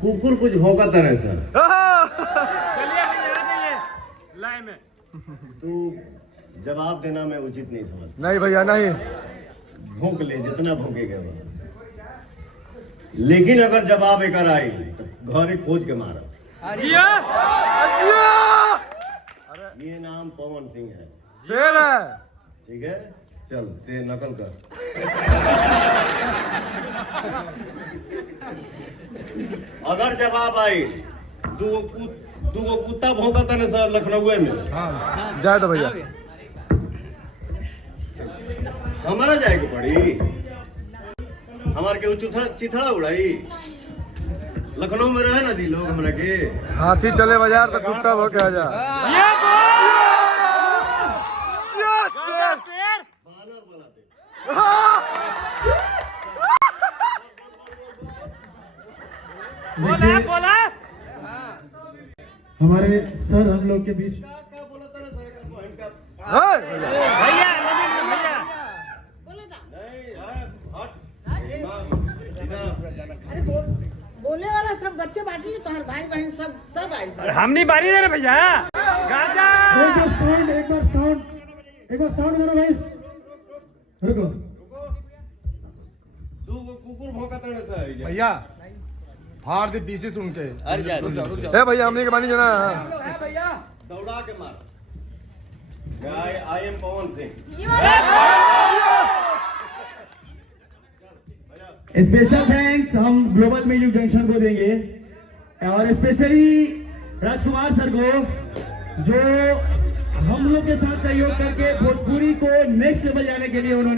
कुकुर कुछ भौंकता रहे सर। चलिए लाइन में तू जवाब देना मैं उचित नहीं समझता। नहीं भैया नहीं। भौंक ले जितना भौंकेगा वो, लेकिन अगर जवाब एक आई तो घरे खोज के मारा। ये नाम पवन सिंह है। शेर है। ठीक है, चल ते नकल कर। अगर जवाब आई दूगो कुत्ता भौंकता ना सर लखनऊ में। हाँ जाए तो भैया हमारा जाएगा पड़ी। हमारे के चिथड़ा उड़ाई लखनऊ में रहे ना दी लोग हमरा के। हाथी चले बाजार तो कुत्ता भो के आ जा। बानर बनाते। बोला हमारे सर हम लोग के बीच क्या बोला था ना सर का बहन का। भैया नहीं हट। बोले वाला सब बच्चे बांटे तो हर भाई बहन सब आई। हम नहीं बारी दे रहे भैया। गाजा एक बार साउंड करो भाई। रुको दूगो कुकुर भौंकता ना सर। भैया फाड़ दे पीछे सुन के। अरे जा रुक जा। ए भैया हमने के बानी जाना। दौड़ा के मार। I am Pawan Singh. Special thanks हम ग्लोबल म्यूजिक जंक्शन को देंगे और स्पेशली राजकुमार सर को जो हम लोग के साथ सहयोग करके भोजपुरी को नेक्स्ट लेवल जाने के लिए उन्होंने